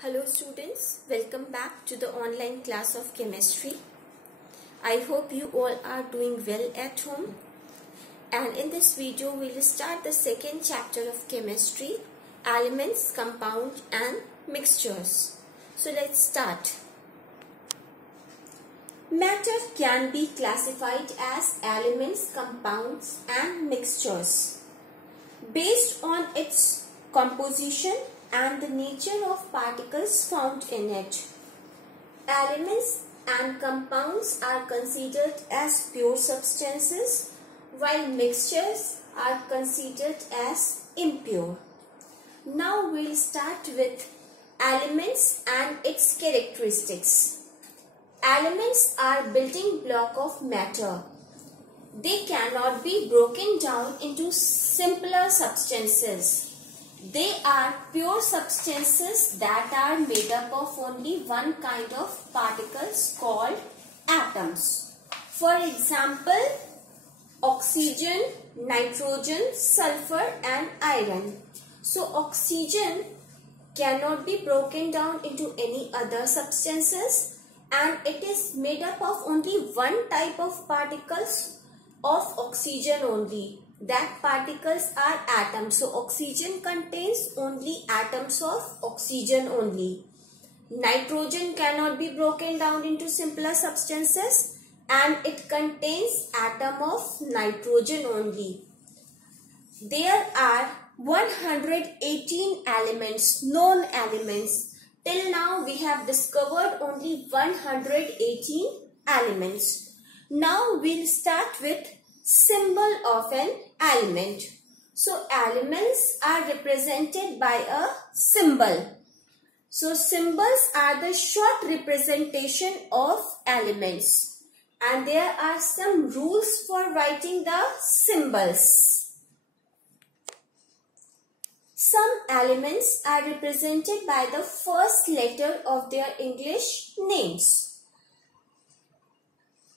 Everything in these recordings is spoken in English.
Hello students, welcome back to the online class of chemistry. I hope you all are doing well at home. And in this video, we will start the second chapter of chemistry, elements, compounds and mixtures. So let's start. Matter can be classified as elements, compounds and mixtures based on its composition and the nature of particles found in it. Elements and compounds are considered as pure substances, while mixtures are considered as impure. Now we'll start with elements and its characteristics. Elements are building block of matter. They cannot be broken down into simpler substances. They are pure substances that are made up of only one kind of particles called atoms. For example, oxygen, nitrogen, sulfur and iron. So oxygen cannot be broken down into any other substances and it is made up of only one type of particles of oxygen only. That particles are atoms. So oxygen contains only atoms of oxygen only. Nitrogen cannot be broken down into simpler substances and it contains atom of nitrogen only. There are 118 elements, known elements. Till now we have discovered only 118 elements. Now we'll start with symbol of an element. So elements are represented by a symbol. So symbols are the short representation of elements. And there are some rules for writing the symbols. Some elements are represented by the first letter of their English names.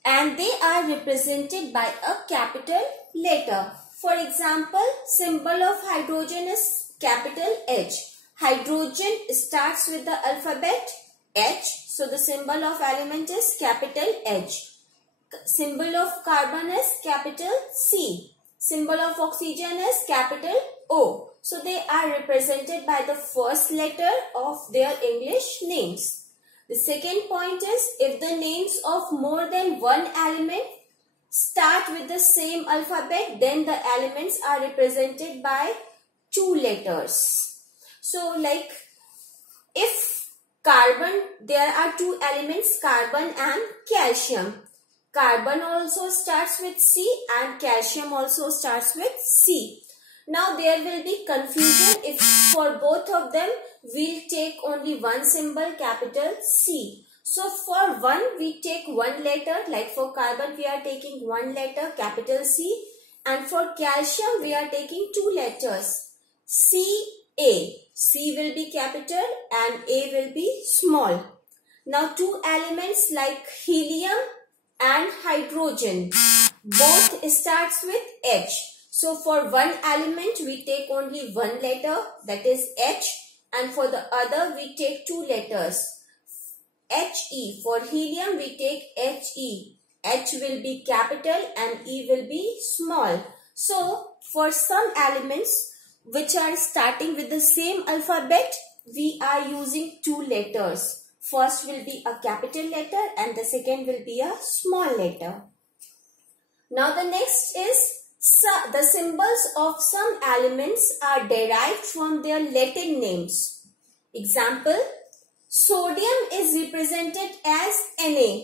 And they are represented by a capital letter. For example, symbol of hydrogen is capital H. Hydrogen starts with the alphabet H. So the symbol of element is capital H. Symbol of carbon is capital C. Symbol of oxygen is capital O. So they are represented by the first letter of their English names. The second point is, if the names of more than one element start with the same alphabet, then the elements are represented by two letters. So like if carbon, there are two elements, carbon and calcium. Carbon also starts with C and calcium also starts with C. Now there will be confusion if for both of them we'll take only one symbol, capital C. So for one we take one letter, like for carbon we are taking one letter, capital C, and for calcium we are taking two letters, CA. C will be capital and A will be small. Now two elements like helium and hydrogen, both starts with H. So for one element we take only one letter, that is H, and for the other we take two letters, He. For helium we take He. H will be capital and E will be small. So for some elements which are starting with the same alphabet, we are using two letters. First will be a capital letter and the second will be a small letter. Now the next is, the symbols of some elements are derived from their Latin names. Example, sodium is represented as Na,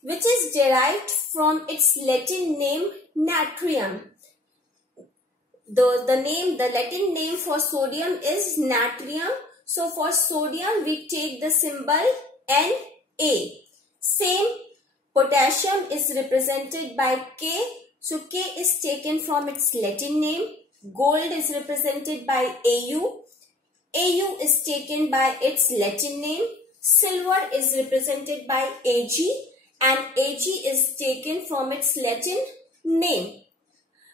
which is derived from its Latin name natrium. The Latin name for sodium is natrium. So for sodium we take the symbol Na. Same, potassium is represented by K. So K is taken from its Latin name. Gold is represented by Au. Au is taken by its Latin name. Silver is represented by Ag. And Ag is taken from its Latin name.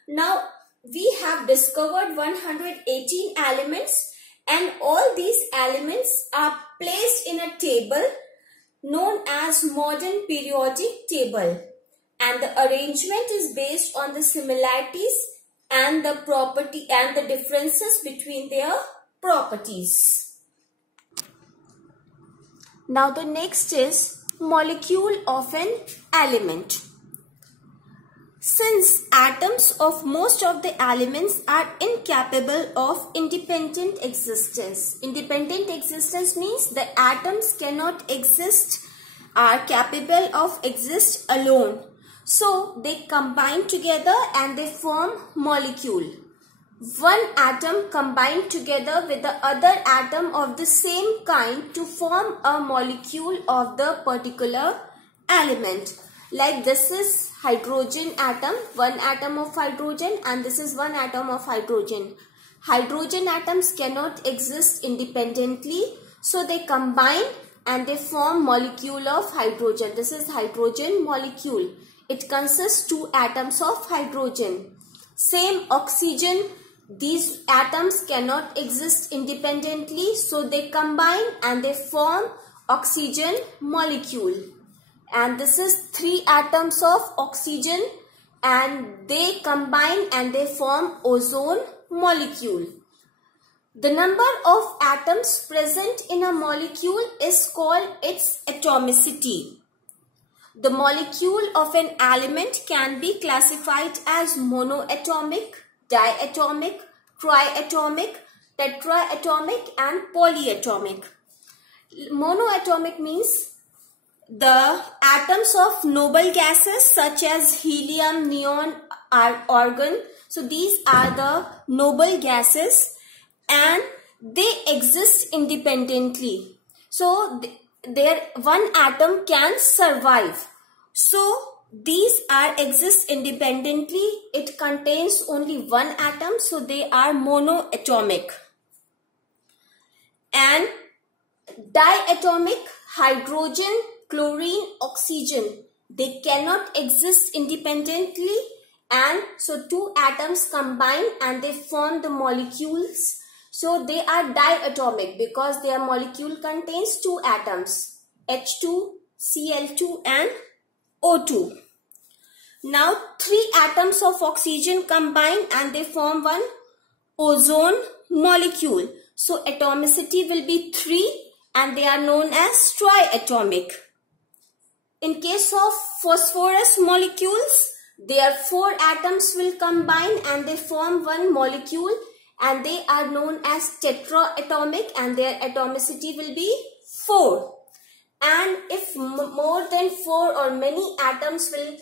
Now we have discovered 118 elements and all these elements are placed in a table known as modern periodic table, and the arrangement is based on the similarities and the property and the differences between their properties. Now the next is molecule of an element. Since atoms of most of the elements are incapable of independent existence. Independent existence means the atoms cannot exist, are capable of exist alone. So they combine together and they form molecule. One atom combined together with the other atom of the same kind to form a molecule of the particular element. Like this is hydrogen atom, one atom of hydrogen, and this is one atom of hydrogen. Hydrogen atoms cannot exist independently, so they combine and they form molecule of hydrogen. This is hydrogen molecule. It consists two atoms of hydrogen. Same oxygen, these atoms cannot exist independently, so they combine and they form oxygen molecule. And this is three atoms of oxygen and they combine and they form ozone molecule. The number of atoms present in a molecule is called its atomicity. The molecule of an element can be classified as monoatomic, diatomic, triatomic, tetraatomic and polyatomic. Monoatomic means the atoms of noble gases such as helium, neon, argon. So these are the noble gases and they exist independently. So their one atom can survive. So these exist independently. It contains only one atom, so they are monoatomic. And diatomic, hydrogen, chlorine, oxygen, they cannot exist independently, and so two atoms combine and they form the molecules. So they are diatomic because their molecule contains two atoms, H2, Cl2 and O2. Now three atoms of oxygen combine and they form one ozone molecule. So atomicity will be 3 and they are known as triatomic. In case of phosphorus molecules, their 4 atoms will combine and they form one molecule and they are known as tetraatomic and their atomicity will be 4. And if more than 4 or many atoms will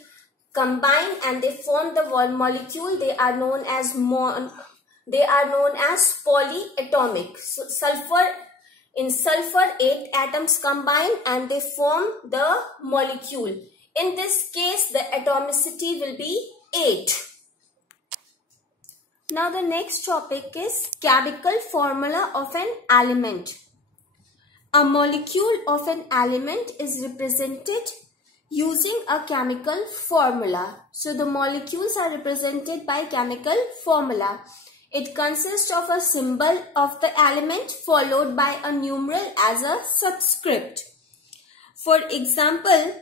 combine and they form the one molecule, they are known as polyatomic. So in sulfur 8 atoms combine and they form the molecule. In this case the atomicity will be 8. Now the next topic is chemical formula of an element. A molecule of an element is represented using a chemical formula. So the molecules are represented by chemical formula. It consists of a symbol of the element followed by a numeral as a subscript. For example,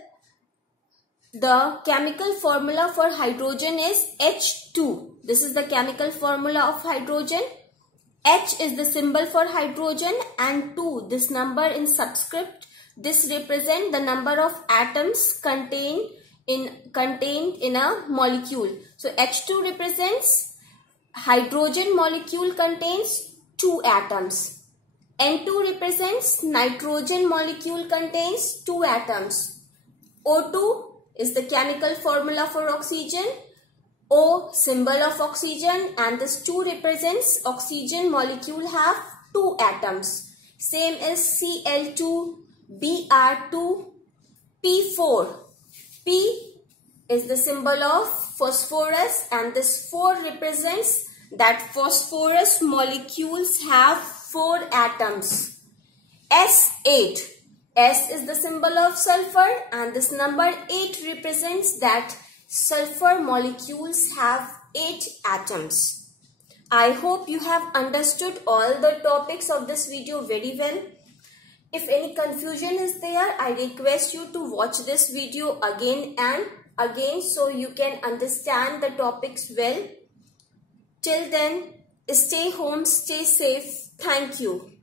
the chemical formula for hydrogen is H2. This is the chemical formula of hydrogen. H is the symbol for hydrogen and 2, this number in subscript. This represents the number of atoms contained in a molecule. So H2 represents hydrogen molecule contains 2 atoms. N2 represents nitrogen molecule contains 2 atoms. O2 is the chemical formula for oxygen. O symbol of oxygen and this 2 represents oxygen molecule have 2 atoms. Same is Cl2, Br2, P4. P is the symbol of phosphorus and this 4 represents that phosphorus molecules have 4 atoms. S8. S is the symbol of sulfur and this number 8 represents that sulfur molecules have 8 atoms. I hope you have understood all the topics of this video very well. If any confusion is there, I request you to watch this video again and again so you can understand the topics well. Till then, stay home, stay safe. Thank you.